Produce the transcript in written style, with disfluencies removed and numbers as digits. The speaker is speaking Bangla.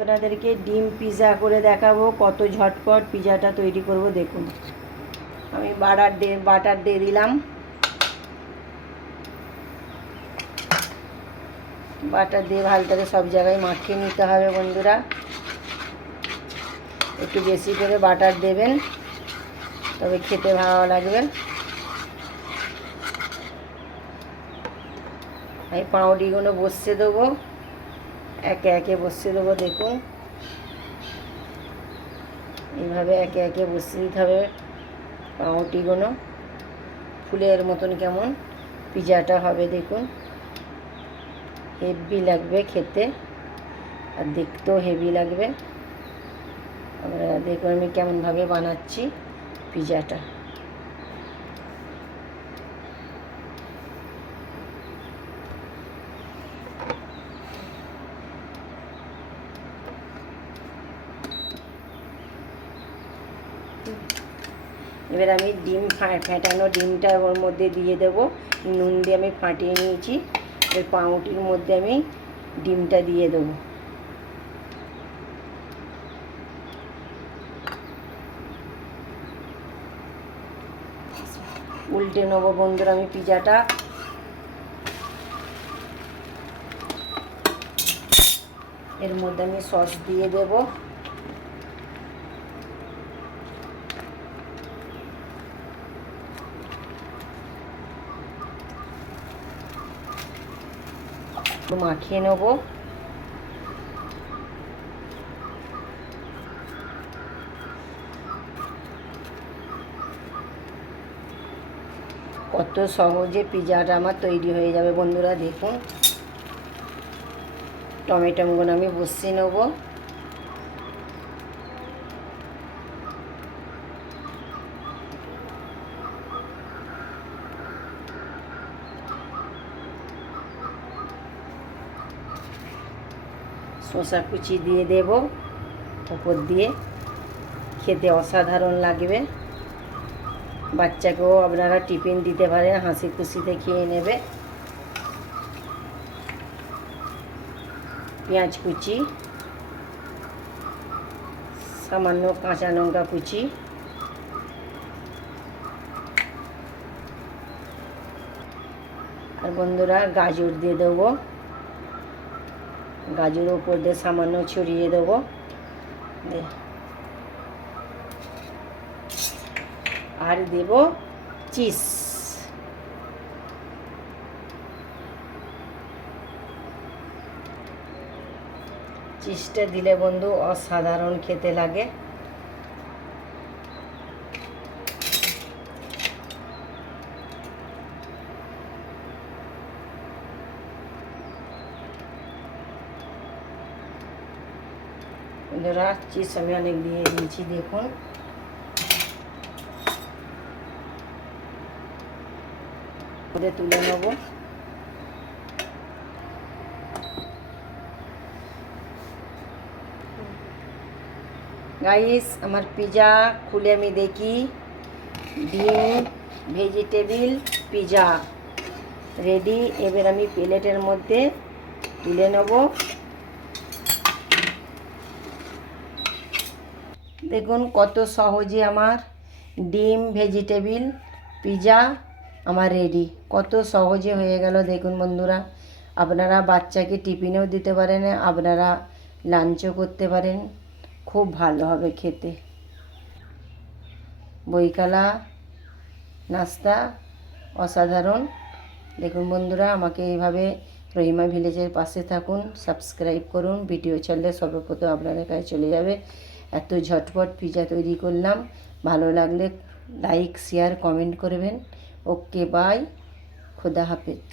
আপনাদেরকে ডিম পিৎজা করে দেখাবো কত ঝটপট পিৎজাটা তৈরি করব। দেখুন, আমি বাটার দিয়ে দিলাম। বাটার দিয়ে ভালো করে সব জায়গায় মাখিয়ে নিতে হবে বন্ধুরা। একটু বেশি করে বাটার দেবেন, তবে খেতে ভালো লাগবে। আমি পাউরুটিগুলো বসিয়ে দেবো, একে একে বসিয়ে দেবো। দেখুন, এইভাবে একে একে বসিয়ে দিতে হবে পাউরুটিগুলো। ফুলের মতন কেমন পিৎজাটা হবে দেখুন, হেভি লাগবে খেতে আর দেখতেও হেভি লাগবে। আপনারা দেখুন আমি কেমনভাবে বানাচ্ছি পিৎজাটা। এবার আমি ডিম ফেটানো ডিমটা ওর মধ্যে দিয়ে দেব। নুন দিয়ে আমি ফাটিয়ে নিয়েছি। এর পাউরুটির মধ্যে আমি ডিমটা দিয়ে দেবো। উল্টে নেবো বন্ধুরা আমি পিৎজাটা। এর মধ্যে আমি সস দিয়ে দেবো। মাখিয়ে নেব। কত সহজে পিৎজাটা আমার তৈরি হয়ে যাবে বন্ধুরা। দেখুন, টমেটোগুলো আমি বসিয়ে নেব। শসা কুচি দিয়ে দেব উপর দিয়ে, খেতে অসাধারণ লাগবে। বাচ্চাকেও আপনারা টিফিন দিতে পারেন, হাসি খুশিতে খেয়ে নেবে। পেঁয়াজ কুচি, সামান্য কাঁচা লঙ্কা কুচি, আর বন্ধুরা গাজর দিয়ে দেবো। গাজরের উপর দিয়ে সামান্য ছড়িয়ে দেবো। আর দেব চিজ। চিজটা দিলে বন্ধু অসাধারণ খেতে লাগে। বন্ধুরা চিজ আমি অনেক দিয়ে দিয়েছি। দেখুন, তুলে নেব। গাইস, আমার পিৎজা খুলে আমি দেখি। ডিম ভেজিটেবিল পিৎজা রেডি। এবার আমি প্লেটের মধ্যে তুলে নেব। দেখুন কত সহজে আমার ডিম ভেজিটেবিল পিৎজা আমার রেডি। কত সহজে হয়ে গেল দেখুন বন্ধুরা। আপনারা বাচ্চাকে টিফিনেও দিতে পারেন, আপনারা লাঞ্চও করতে পারেন, খুব ভালো হবে খেতে। বইকালা নাস্তা অসাধারণ। দেখুন বন্ধুরা, আমাকে এইভাবে রহিমা ভিলেজের পাশে থাকুন, সাবস্ক্রাইব করুন। ভিডিও ছাড়লে সর্বপ্রথম আপনাদের কাছে চলে যাবে। এত ঝটপট পিৎজা তৈরি করলাম। ভালো লাগলে লাইক শেয়ার কমেন্ট করবেন। ওকে, বাই, খুদা হাফেজ।